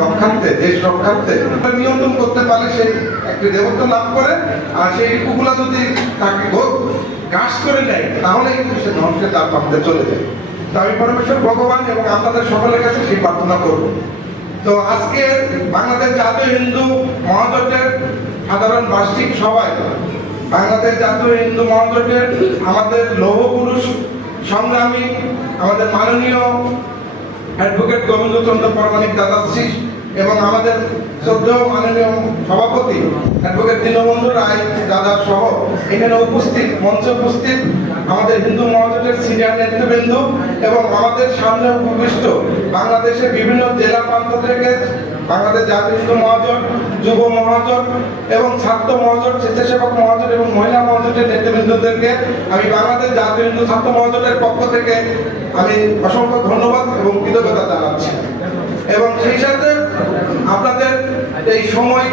রক্ষার্থে, দেশ রক্ষার্থে নিয়ন্ত্রণ করতে পারলে সেই একটি দেবত্ব লাভ করে। আর সেই রিপুগুলা যদি তাকে গো- করে নেয় তাহলে কিন্তু সে ধ্বংসের তার প্রান্তে চলে যায়। তো আমি পরমেশ্বর, ভগবান এবং আপনাদের সকলের কাছে সেই প্রার্থনা করব। তো আজকে বাংলাদেশ জাতীয় হিন্দু মহাজোটের সাধারণ বার্ষিক সভায় বাংলাদেশ জাতীয় হিন্দু মহাজোটের আমাদের লৌহ পুরুষ সংগ্রামী, আমাদের মাননীয় অ্যাডভোকেট গোবিন্দচন্দ্র পরমাণিক দাদাশ্রী এবং আমাদের শ্রদ্ধেয় মাননীয় সভাপতি অ্যাডভোকেট দীনবন্ধু রায় দাদা সহ এখানে উপস্থিত, মঞ্চে উপস্থিত আমাদের হিন্দু মহাজোটের সিনিয়র নেতৃবৃন্দ এবং আমাদের সামনে উপবিষ্ট বাংলাদেশের বিভিন্ন জেলা প্রান্ত থেকে বাংলাদেশ জাতীয় হিন্দু মহাজোট, যুব মহাজোট এবং ছাত্র মহাজোট, স্বেচ্ছাসেবক মহাজোট এবং মহিলা মহাজোটের নেতৃবৃন্দদেরকে আমি বাংলাদেশ জাতীয় হিন্দু ছাত্র মহাজোটের পক্ষ থেকে আমি অসংখ্য ধন্যবাদ এবং সেই সাথে আপনাদের এই সময়